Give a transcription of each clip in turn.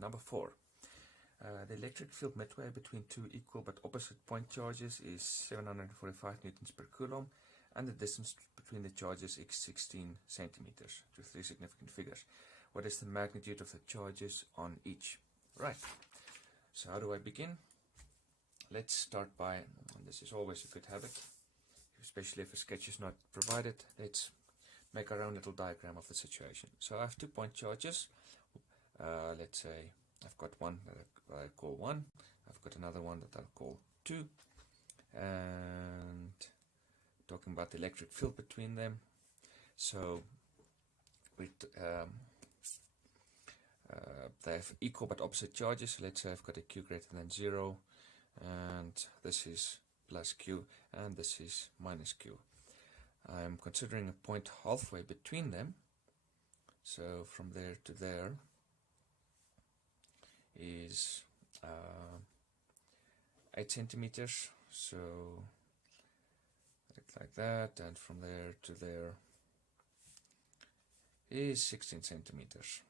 Number 4. The electric field midway between two equal but opposite point charges is 745 newtons per coulomb, and the distance between the charges is 16 centimeters, to 3 significant figures. What is the magnitude of the charges on each? Right, so how do I begin? Let's start by, and this is always a good habit, especially if a sketch is not provided, let's make our own little diagram of the situation. So I have 2 point charges. Let's say I've got one that I call 1, I've got another one that I'll call 2, and talking about the electric field between them. So they have equal but opposite charges. So let's say I've got a Q greater than 0, and this is plus Q, and this is minus Q. I'm considering a point halfway between them, so from there to there is 8 centimeters, so like that, and from there to there is 16 centimeters.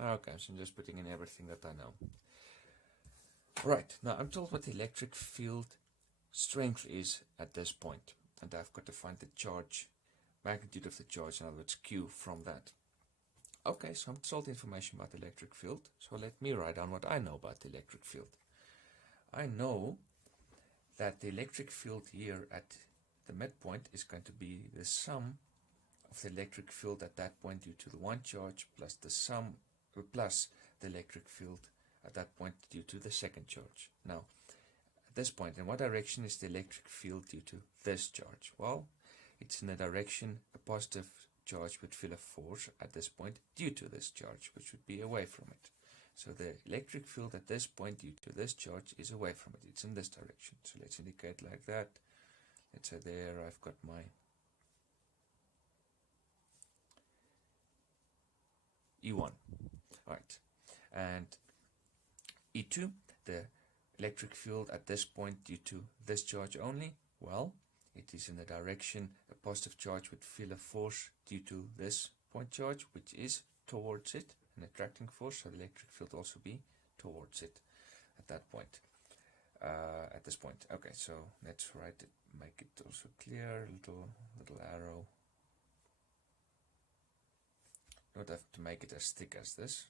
Okay, so I'm just putting in everything that I know. Right, now I'm told what the electric field strength is at this point, and I've got to find the charge, magnitude of the charge, in other words Q, from that. Okay, so I'm told information about the electric field, so let me write down what I know about the electric field. I know that the electric field here at the midpoint is going to be the sum of the electric field at that point due to the one charge plus the sum plus the electric field at that point due to the second charge. Now, at this point, in what direction is the electric field due to this charge? Well, it's in the direction a positive charge would feel a force at this point due to this charge, which would be away from it. So the electric field at this point due to this charge is away from it. It's in this direction. So let's indicate like that. Let's say there I've got my E1. Right. And E2, the electric field at this point due to this charge only, well, it is in the direction a positive charge would feel a force due to this point charge, which is towards it, an attracting force, so the electric field also be towards it at that point, at this point. Okay, so let's write it, make it also clear, little arrow. Don't have to make it as thick as this.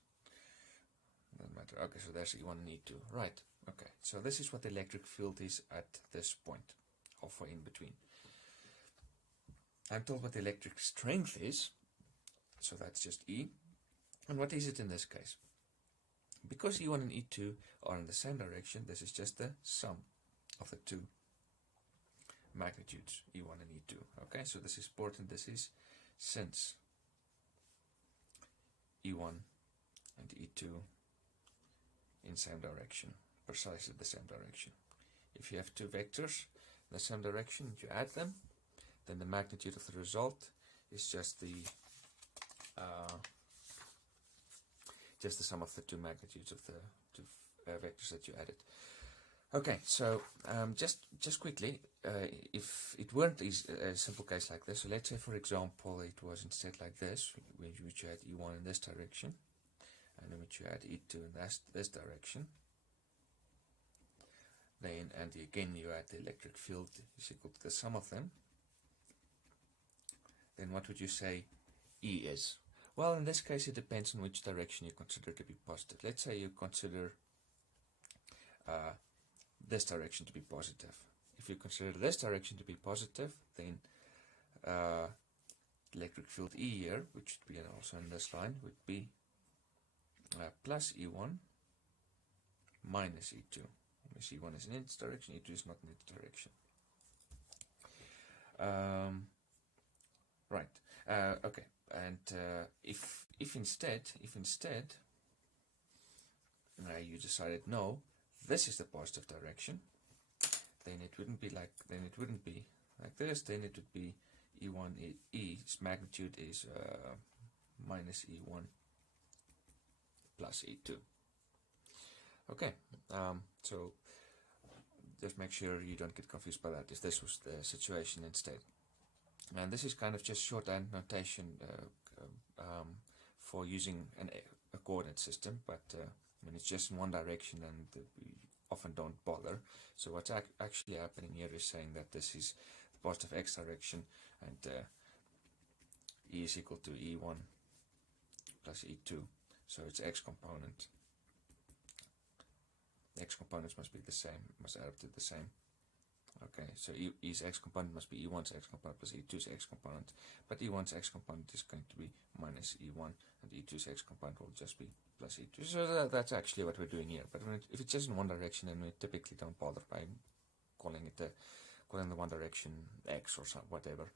Doesn't matter. Okay, so there's E1 and E2. Right, okay, so this is what the electric field is at this point, halfway in between. I'm told what the electric strength is, so that's just E. And what is it in this case? Because E1 and E2 are in the same direction, this is just the sum of the two magnitudes, E1 and E2. Okay, so this is important. This is since E1 and E2 in same direction, precisely the same direction. If you have two vectors in the same direction, you add them, then the magnitude of the result is just the sum of the two magnitudes of the two vectors that you added. Okay, so just quickly, if it weren't a simple case like this, so let's say for example it was instead like this, which you had E1 in this direction, and in which you had E2 in this direction, then, and again you add the electric field is equal to the sum of them, then what would you say E is? Well, in this case it depends on which direction you consider to be positive. Let's say you consider this direction to be positive. If you consider this direction to be positive, then electric field E here, which would be also in this line, would be plus E1 minus E2. E1 is in its direction, E2 is not in its direction. Right. Okay. And if instead you decided no, this is the positive direction, then it wouldn't be like this. Then it would be E1 E's magnitude is minus E1 plus E2. Okay, so just make sure you don't get confused by that, if this was the situation instead. And this is kind of just shorthand notation for using a coordinate system, but I mean, it's just in one direction, and we often don't bother. So what's actually happening here is saying that this is the positive x direction, and E is equal to E1 plus E2. So it's x component. The x components must be the same, must add up to the same. Okay, so E's x component must be E1's x component plus E2's x component, but E1's x component is going to be minus E1, and E2's x component will just be plus E2. So that's actually what we're doing here. But if it's just in one direction, then we typically don't bother by calling the one direction x or whatever,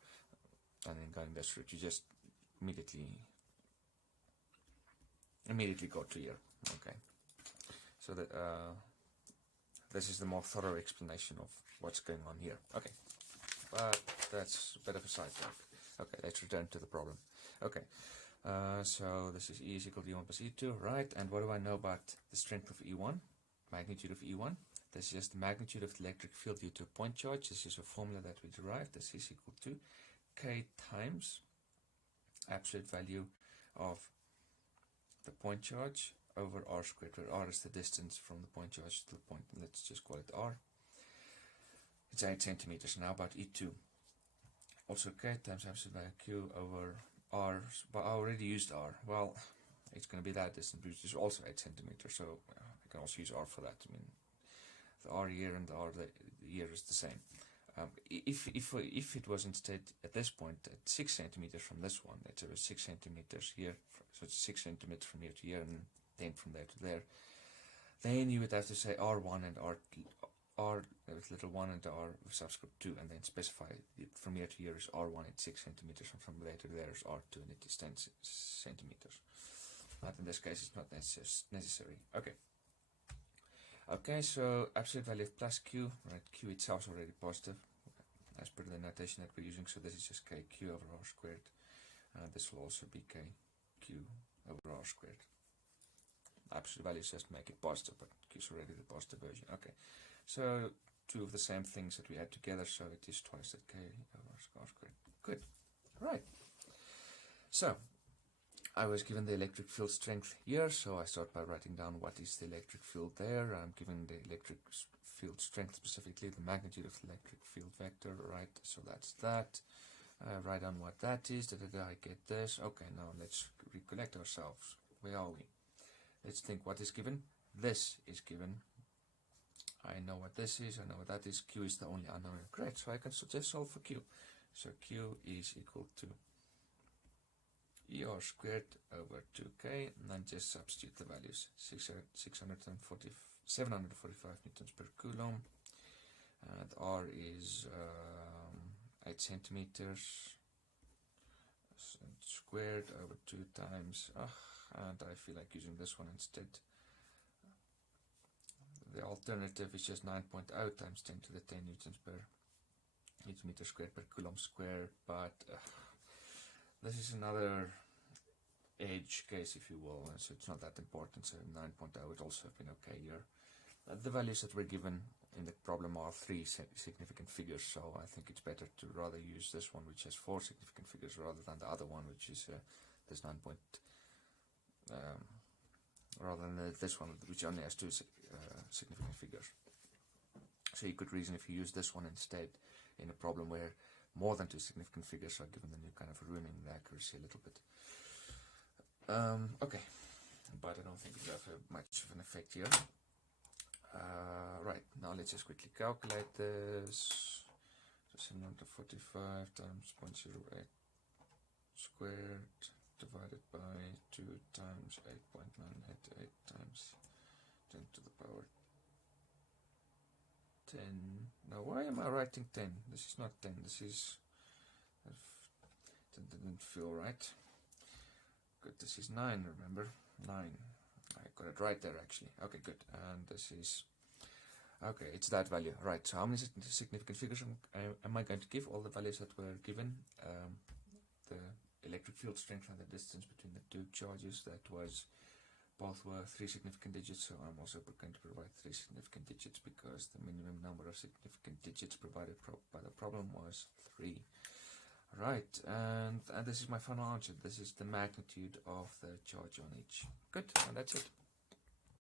and then going this route. You just immediately go to here. Okay, so that this is the more thorough explanation of what's going on here. Okay, but that's a bit of a sidetrack. Okay, let's return to the problem. Okay, so this is E is equal to E1 plus E2, right? And what do I know about the strength of E1? Magnitude of E1. This is just the magnitude of the electric field due to a point charge. This is a formula that we derived. This is equal to K times absolute value of the point charge over r squared, where r is the distance from the point charge to the point. Let's just call it r. It's 8 centimeters. Now about E2. Also K times absolute value Q over r. But I already used r. Well, it's going to be that distance, which is also 8 centimeters. So I can also use r for that. I mean, the r here and the r here is the same. If it was instead at this point at 6 centimeters from this one, it's 6 centimeters here, so it's 6 centimeters from here to here, and then from there to there, then you would have to say R1 and R with little 1 and R with subscript 2, and then specify it from here to here is R1 at 6 centimeters, and from there to there is R2 and it is 10 centimeters. But in this case, it's not necessary. Okay. Okay, so absolute value of plus Q, right? Q itself is already positive, as per the notation that we're using, so this is just KQ over R squared. This will also be KQ over R squared. Absolute values just make it positive, but Q is already the positive version. Okay, so two of the same things that we add together, so it is twice that K over R squared. Good. Right. So I was given the electric field strength here, so I start by writing down what is the electric field there. I'm given the electric field strength, specifically the magnitude of the electric field vector, right? So that's that. Write down what that is. I get this. Okay, now let's recollect ourselves. Where are we? Let's think what is given. This is given. I know what this is. I know what that is. Q is the only unknown. Great, so I can just solve for Q. So Q is equal to ER squared over 2K, and then just substitute the values. 745 newtons per coulomb, and R is 8 centimeters squared over 2 times, and I feel like using this one instead. The alternative is just 9.0 times 10 to the 10 newtons per meter squared per coulomb squared, but this is another edge case, if you will, so it's not that important. So 9.0 would also have been okay here. The values that were given in the problem are 3 significant figures, so I think it's better to rather use this one, which has 4 significant figures, rather than the other one, which is this 9. Rather than this one, which only has 2 significant figures. So you could reason if you use this one instead in a problem where more than 2 significant figures are given, then you're kind of ruining the accuracy a little bit. Okay, but I don't think it will have much of an effect here. Right, now let's just quickly calculate this. So 745 times 0.08 squared divided by 2 times 8.988 times 10 to the power 10. Now why am I writing 10? This is not 10, this is... That didn't feel right. Good, this is 9, remember? 9. I got it right there actually. Okay, good. And this is... Okay, it's that value. Right, so how many significant figures am I going to give? All the values that were given. The electric field strength and the distance between the 2 charges, that was... Both were 3 significant digits, so I'm also going to provide 3 significant digits because the minimum number of significant digits provided by the problem was 3. Right, and this is my final answer. This is the magnitude of the charge on each. Good, and that's it.